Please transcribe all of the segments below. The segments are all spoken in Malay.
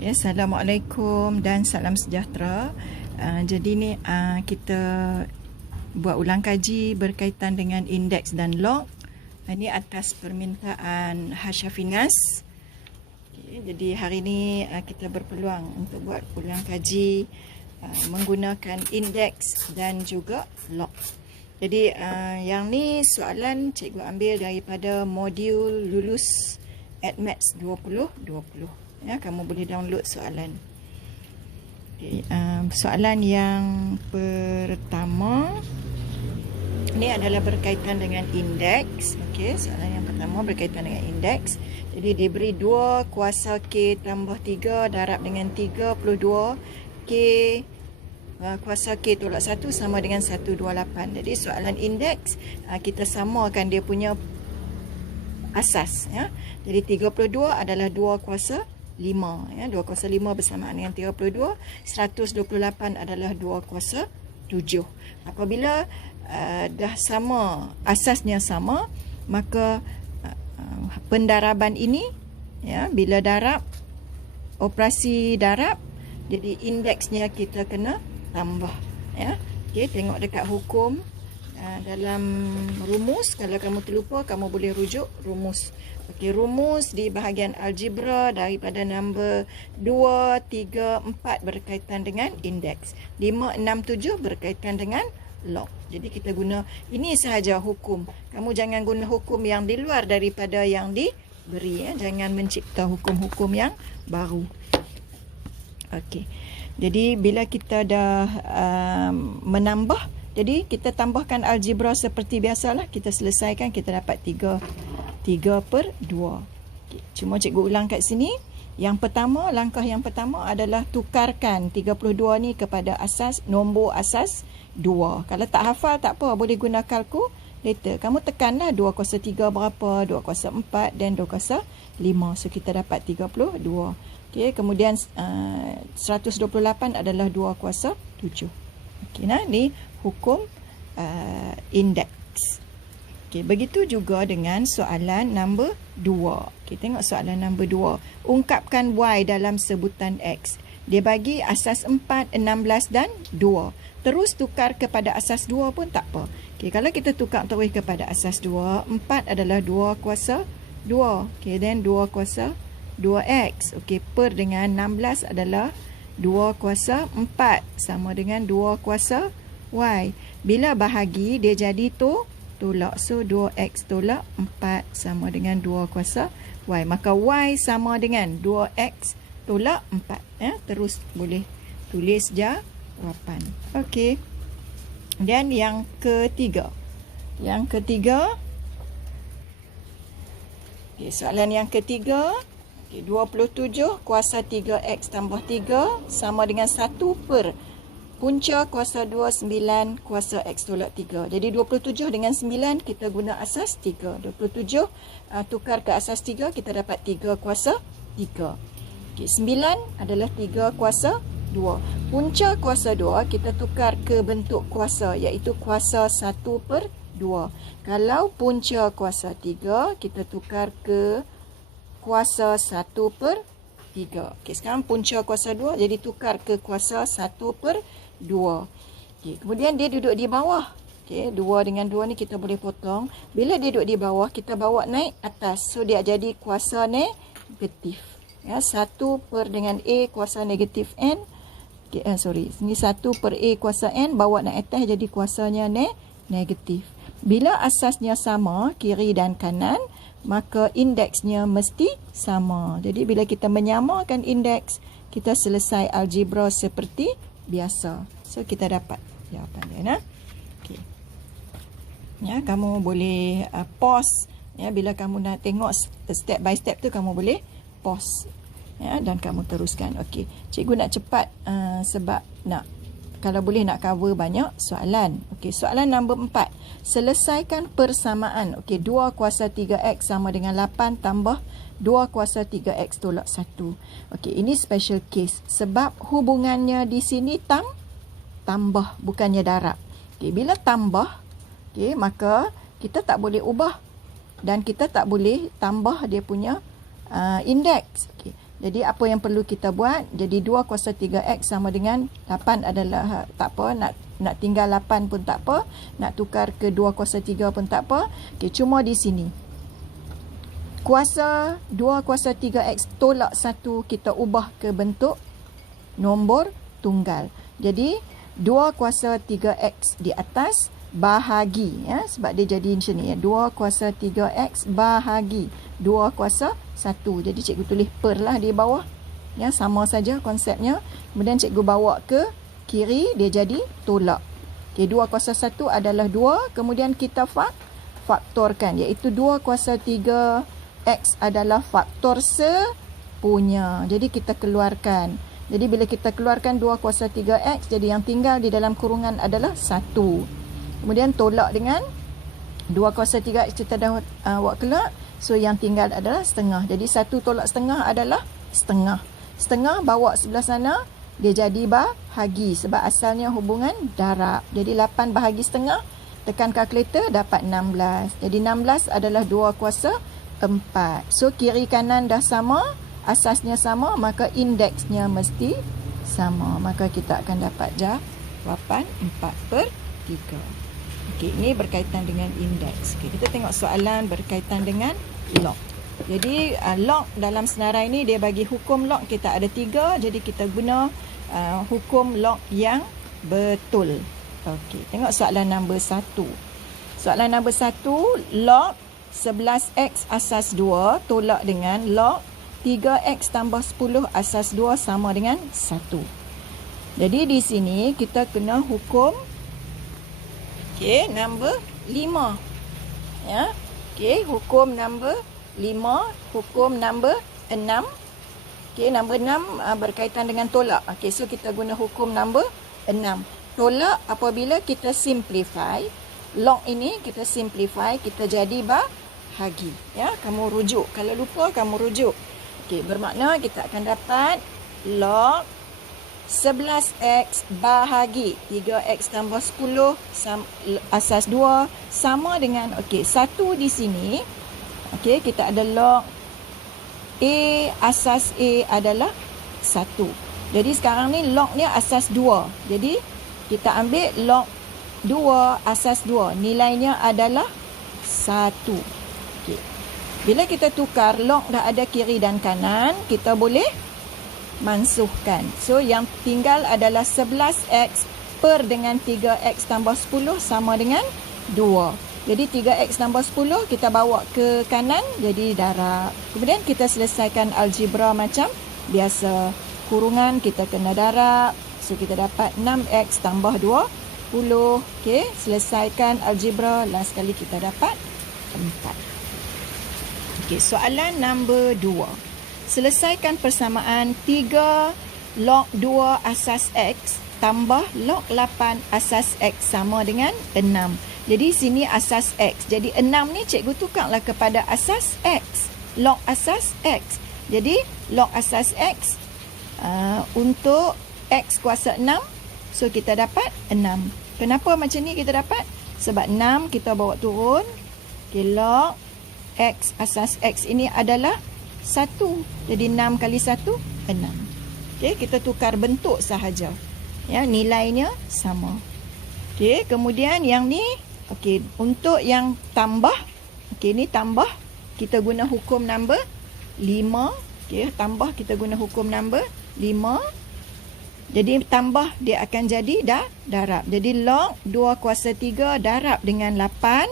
Okay, Assalamualaikum dan salam sejahtera. Jadi ni kita buat ulang kaji berkaitan dengan indeks dan log. Ini atas permintaan Hasyafinas. Okay, jadi hari ini kita berpeluang untuk buat ulang kaji menggunakan indeks dan juga log. Jadi yang ni soalan cikgu ambil daripada modul lulus ADMATS 2020. Ya, kamu boleh download soalan. Okay, soalan yang pertama ini adalah berkaitan dengan indeks. Okey, soalan yang pertama berkaitan dengan indeks. Jadi diberi 2 kuasa K tambah 3 darab dengan 32 K kuasa K tolak 1 sama dengan 128. Jadi soalan indeks kita samakan dia punya asas, ya. Jadi 32 adalah 2 kuasa 5, ya. 2 kuasa 5 bersamaan dengan 32. 128 adalah 2 kuasa 7. Apabila dah sama, asasnya sama, maka pendaraban ini, ya, bila darab, operasi darab, jadi indeksnya kita kena tambah, ya. Okey, tengok dekat hukum dalam rumus. Kalau kamu terlupa, kamu boleh rujuk rumus. Okey, rumus di bahagian algebra daripada nombor 2, 3, 4 berkaitan dengan indeks. 5, 6, 7 berkaitan dengan log. Jadi kita guna ini sahaja hukum. Kamu jangan guna hukum yang di luar daripada yang diberi, ya. Jangan mencipta hukum-hukum yang baru. Okey. Jadi bila kita dah menambah, jadi kita tambahkan algebra seperti biasalah. Kita selesaikan, kita dapat 3 per 2. Okay. Cuma cikgu ulang kat sini. Yang pertama, langkah yang pertama adalah tukarkan 32 ni kepada asas, nombor asas 2. Kalau tak hafal tak apa, boleh guna kalkulator. Kamu tekanlah 2 kuasa 3 berapa, 2 kuasa 4 dan 2 kuasa 5. So kita dapat 32. Okay, kemudian 128 adalah 2 kuasa 7. Okay, nah, ni hukum indeks. Okay, begitu juga dengan soalan nombor 2. Okay, tengok soalan nombor 2. Ungkapkan Y dalam sebutan X. Dia bagi asas 4, 16 dan 2. Terus tukar kepada asas 2 pun tak apa. Okay, kalau kita tukar terus kepada asas 2, 4 adalah 2 kuasa 2. Okay, then 2 kuasa 2X. Okay, per dengan 16 adalah 2 kuasa 4 sama dengan 2 kuasa Y. Bila bahagi, dia jadi tolak. So, 2X tolak 4 sama dengan 2 kuasa Y. Maka Y sama dengan 2X tolak 4. Ya? Terus boleh tulis jawapan. Okey. Dan yang ketiga. Okay, soalan yang ketiga. Okay, 27 kuasa 3X tambah 3 sama dengan 1 per punca kuasa 2, 9 kuasa X tolak 3. Jadi 27 dengan 9 kita guna asas 3. 27 tukar ke asas 3, kita dapat 3 kuasa 3. Okay, 9 adalah 3 kuasa 2. Punca kuasa 2 kita tukar ke bentuk kuasa, iaitu kuasa 1 per 2. Kalau punca kuasa 3 kita tukar ke kuasa 1 per 3. Okey, sekarang punca kuasa 2 jadi tukar ke kuasa 1 per 2. Okey, kemudian dia duduk di bawah. Okey, 2 dengan 2 ni kita boleh potong. Bila dia duduk di bawah, kita bawa naik atas. So dia jadi kuasa negatif. Ya, 1 per dengan A kuasa negatif N. Okey, Ini 1 per A kuasa N, bawa naik atas jadi kuasanya negatif. Bila asasnya sama, kiri dan kanan, maka indeksnya mesti sama. Jadi bila kita menyamakan indeks, kita selesai algebra seperti biasa. So kita dapat jawapan dia, nah. Okey. Ya, kamu boleh pause, ya, bila kamu nak tengok step by step tu kamu boleh pause, ya, dan kamu teruskan. Okey. Cikgu nak cepat sebab kalau boleh nak cover banyak soalan. Okey, soalan nombor 4. Selesaikan persamaan. Okey, 2 kuasa 3X sama dengan 8 tambah 2 kuasa 3X tolak 1. Okey, ini special case. Sebab hubungannya di sini tambah, bukannya darab. Okey, bila tambah, okey, maka kita tak boleh ubah. Dan kita tak boleh tambah dia punya indeks. Okey, Jadi apa yang perlu kita buat? Jadi 2 kuasa 3X sama dengan 8 adalah tak apa, nak tinggal 8 pun tak apa, nak tukar ke 2 kuasa 3 pun tak apa. Okey, cuma di sini kuasa 2 kuasa 3X tolak 1 kita ubah ke bentuk nombor tunggal. Jadi 2 kuasa 3X di atas bahagi, ya, sebab dia jadi macam ni, ya. 2 kuasa 3X bahagi 2 kuasa 1. Jadi cikgu tulis per lah di bawah. Ya, sama saja konsepnya. Kemudian cikgu bawa ke kiri, dia jadi tolak. Okey, 2 kuasa 1 adalah 2. Kemudian kita faktorkan, iaitu 2 kuasa 3X adalah faktor sepunya. Jadi kita keluarkan. Jadi bila kita keluarkan 2 kuasa 3X, jadi yang tinggal di dalam kurungan adalah 1. Kemudian tolak dengan 2 kuasa 3X kita dah buat keluar. So yang tinggal adalah setengah. Jadi 1 tolak setengah adalah setengah. Setengah bawa sebelah sana, dia jadi bahagi. Sebab asalnya hubungan darab. Jadi 8 bahagi setengah, tekan kalkulator dapat 16. Jadi 16 adalah 2 kuasa 4. So kiri kanan dah sama, asasnya sama, maka indeksnya mesti sama. Maka kita akan dapat jawapan 4/3. Okey, ini berkaitan dengan indeks. Okey, kita tengok soalan berkaitan dengan log. Jadi log dalam senarai ini dia bagi hukum log kita ada 3. Jadi kita guna hukum log yang betul. Okey, tengok soalan nombor 1. Soalan nombor 1, log 11x asas 2 tolak dengan log 3x tambah 10 asas 2 sama dengan 1. Jadi di sini kita kena hukum nombor 5. Ya. Okey, hukum nombor 5, hukum nombor 6. Okey, nombor 6 berkaitan dengan tolak. Okey, so kita guna hukum nombor 6. Tolak apabila kita simplify, log ini kita simplify, kita jadi bahagi. Ya, kamu rujuk. Kalau lupa kamu rujuk. Okey, bermakna kita akan dapat log 11x bahagi 3x tambah 10 asas 2 sama dengan, okey, 1 di sini. Okey, kita ada log A asas A adalah 1. Jadi sekarang ni log ni asas 2. Jadi kita ambil log 2 asas 2. Nilainya adalah 1. Okey. Bila kita tukar, log dah ada kiri dan kanan, kita boleh mansuhkan. So yang tinggal adalah 11x per dengan 3x tambah 10 sama dengan 2. Jadi 3x tambah 10 kita bawa ke kanan jadi darab. Kemudian kita selesaikan algebra macam biasa. Kurungan kita kena darab. So kita dapat 6x tambah 20. Okey, selesaikan algebra. Last sekali kita dapat 4. Okey, soalan nombor 2. Selesaikan persamaan 3 log 2 asas X tambah log 8 asas X sama dengan 6. Jadi sini asas X. Jadi 6 ni cikgu tukarlah kepada asas X. Log asas X. Jadi log asas X untuk X kuasa 6. So kita dapat 6. Kenapa macam ni kita dapat? Sebab 6 kita bawa turun. Okay, log X asas X ini adalah 1. Jadi 6 kali 1, 6. Okey, kita tukar bentuk sahaja. Ya, nilainya sama. Okey, kemudian yang ni, okey, untuk yang tambah, okey, ni tambah, kita guna hukum nombor 5. Okey, tambah kita guna hukum nombor 5. Jadi tambah dia akan jadi darab. Jadi log 2 kuasa 3 darab dengan 8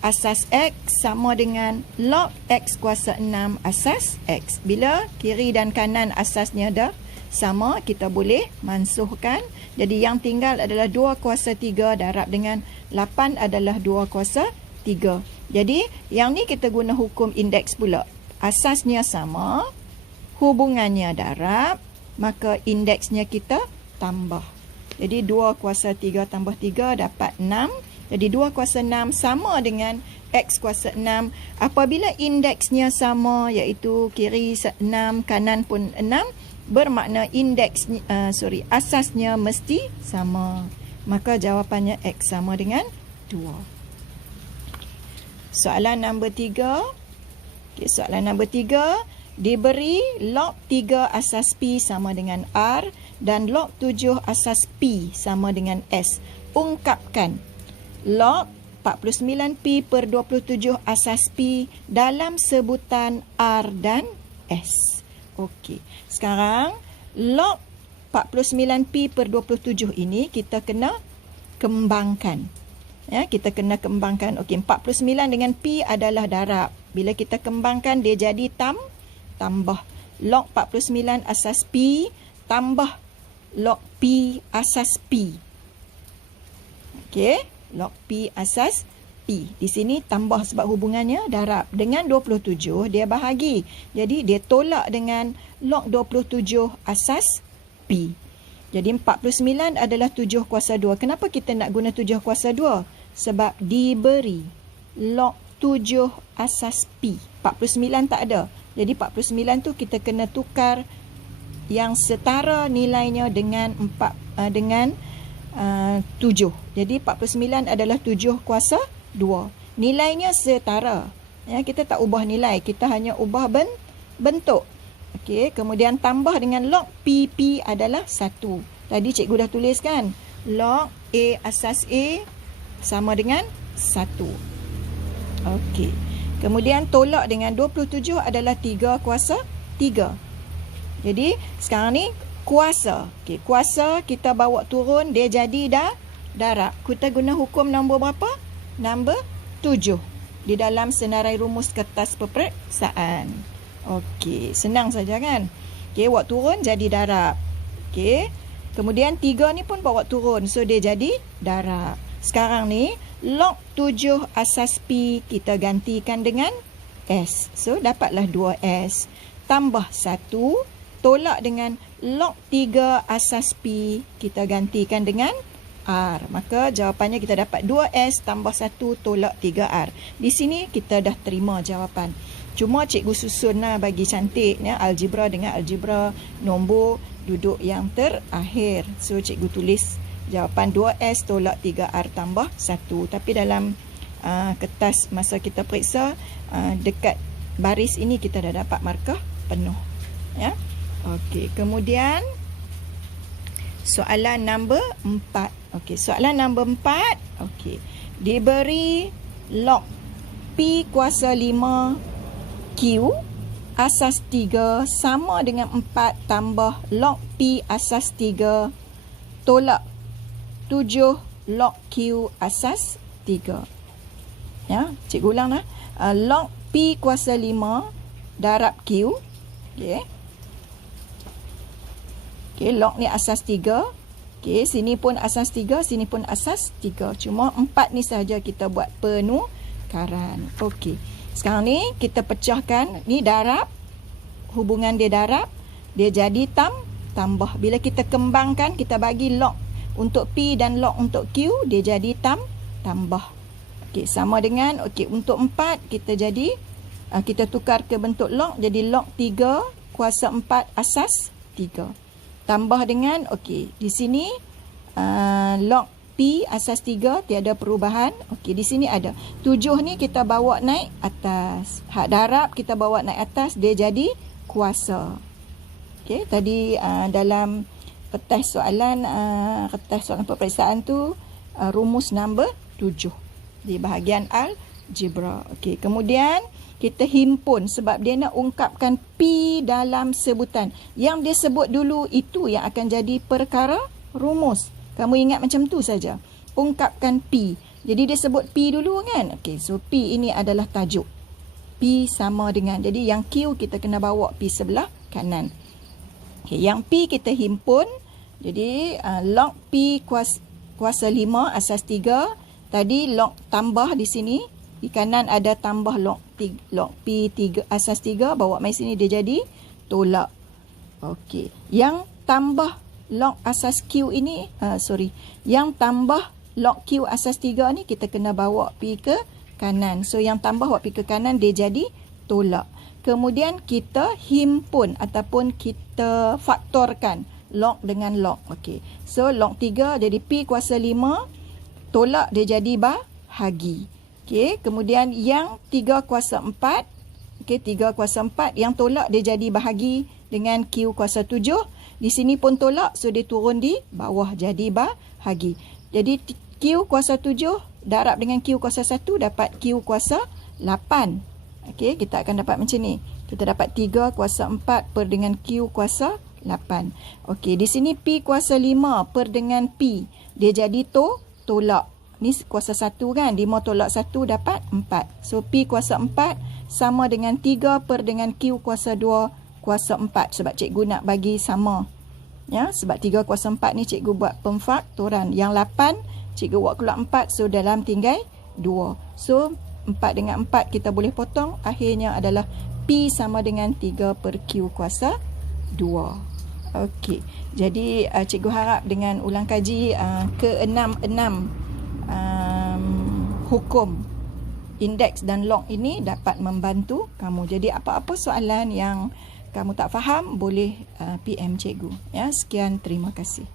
asas X sama dengan log X kuasa 6 asas X. Bila kiri dan kanan asasnya dah sama, kita boleh mansuhkan. Jadi yang tinggal adalah 2 kuasa 3 darab dengan 8 adalah 2 kuasa 3. Jadi yang ni kita guna hukum indeks pula. Asasnya sama, hubungannya darab, maka indeksnya kita tambah. Jadi 2 kuasa 3 tambah 3 dapat 6. Jadi 2 kuasa 6 sama dengan X kuasa 6. Apabila indeksnya sama, iaitu kiri 6, kanan pun 6, bermakna asasnya mesti sama. Maka jawapannya X sama dengan 2. Soalan nombor 3. Okay, soalan nombor 3. Diberi log 3 asas P sama dengan R dan log 7 asas P sama dengan S. Ungkapkan log 49P per 27 asas P dalam sebutan R dan S. Okey. Sekarang log 49P per 27 ini kita kena kembangkan. Ya, kita kena kembangkan. Okey, 49 dengan P adalah darab. Bila kita kembangkan dia jadi tambah log 49 asas P tambah log P asas P. Okey, log P asas P. Di sini tambah sebab hubungannya darab. Dengan 27 dia bahagi. Jadi dia tolak dengan log 27 asas P. Jadi 49 adalah 7 kuasa 2. Kenapa kita nak guna 7 kuasa 2? Sebab diberi log 7 asas P. 49 tak ada. Jadi 49 tu kita kena tukar yang setara nilainya dengan 7. Jadi 49 adalah 7 kuasa 2. Nilainya setara. Ya, kita tak ubah nilai, kita hanya ubah bentuk. Okey, kemudian tambah dengan log PP adalah 1. Tadi cikgu dah tulis kan? Log A asas A sama dengan 1. Okey. Kemudian tolak dengan 27 adalah 3 kuasa 3. Jadi sekarang ni kuasa. Okey, kuasa kita bawa turun dia jadi darab. Kita guna hukum nombor berapa? Nombor 7 di dalam senarai rumus kertas peperiksaan. Okey, senang saja kan? Okey, bawa turun jadi darab. Okey. Kemudian 3 ni pun bawa turun. So dia jadi darab. Sekarang ni log 7 asas P kita gantikan dengan S. So dapatlah 2S tambah 1 tolak dengan log 3 asas P kita gantikan dengan R. Maka jawapannya kita dapat 2S tambah 1 tolak 3R. Di sini kita dah terima jawapan. Cuma cikgu susunlah bagi cantik ya, algebra dengan algebra, nombor duduk yang terakhir. So cikgu tulis jawapan 2S tolak 3R tambah 1. Tapi dalam kertas masa kita periksa, dekat baris ini kita dah dapat markah penuh. Ya. Okey, kemudian soalan nombor 4. Okey, soalan nombor 4. Okey. Diberi log P kuasa 5 Q asas 3 sama dengan 4 tambah log P asas 3 tolak 7 log Q asas 3. Ya, cikgu ulang lah. Log P kuasa 5 darab Q. Okey. Okey, log ni asas 3. Okey, sini pun asas 3, sini pun asas 3. Cuma 4 ni saja kita buat penukaran. Okey. Sekarang ni kita pecahkan. Ni darab. Hubungan dia darab. Dia jadi tambah. Bila kita kembangkan, kita bagi log untuk P dan log untuk Q, dia jadi tambah. Okey, sama dengan untuk 4 kita jadi kita tukar ke bentuk log, jadi log 3 kuasa 4 asas 3. Tambah dengan di sini log P asas 3 tiada perubahan. Okey, di sini ada 7 ni kita bawa naik atas. Hak darab kita bawa naik atas, dia jadi kuasa. Okey, tadi dalam kertas soalan peperiksaan tu rumus nombor 7 di bahagian algebra. Okey, kemudian kita himpun sebab dia nak ungkapkan P dalam sebutan. Yang dia sebut dulu itu yang akan jadi perkara rumus. Kamu ingat macam tu saja. Ungkapkan P. Jadi dia sebut P dulu kan? Okey, so P ini adalah tajuk. P sama dengan, jadi yang Q kita kena bawa P sebelah kanan. Okey, yang P kita himpun. Jadi log P kuasa 5 asas 3. Tadi log tambah di sini. Di kanan ada tambah log P 3 asas 3. Bawa mai sini dia jadi tolak. Okey. Yang tambah log asas Q ini, yang tambah log Q asas 3 ni kita kena bawa P ke kanan. So yang tambah bawa P ke kanan dia jadi tolak. Kemudian kita himpun ataupun kita faktorkan log dengan log. Okey. So log 3 jadi P kuasa 5. Tolak dia jadi bahagi. Okey. Kemudian yang 3 kuasa 4 Okey, 3 kuasa 4. Yang tolak dia jadi bahagi dengan Q kuasa 7. Di sini pun tolak, so dia turun di bawah jadi bahagi. Jadi Q kuasa 7 darab dengan Q kuasa 1 dapat Q kuasa 8. Okey, kita akan dapat macam ni. Kita dapat 3 kuasa 4 per dengan Q kuasa 8. Okey, di sini P kuasa 5 per dengan P. Dia jadi tolak. Ni kuasa 1 kan. 5 tolak 1 dapat 4. So, P kuasa 4 sama dengan 3 per dengan Q kuasa 2 kuasa 4. Sebab cikgu nak bagi sama. Ya, sebab 3 kuasa 4 ni cikgu buat pemfaktoran. Yang 8, cikgu buat keluar 4. So, dalam tinggal 2. So, 4 dengan 4 kita boleh potong. Akhirnya adalah P sama dengan 3 per Q kuasa 2. Okey. Jadi, cikgu harap dengan ulang kaji ke-6 hukum indeks dan log ini dapat membantu kamu. Jadi apa-apa soalan yang kamu tak faham boleh PM cikgu. Ya, sekian, terima kasih.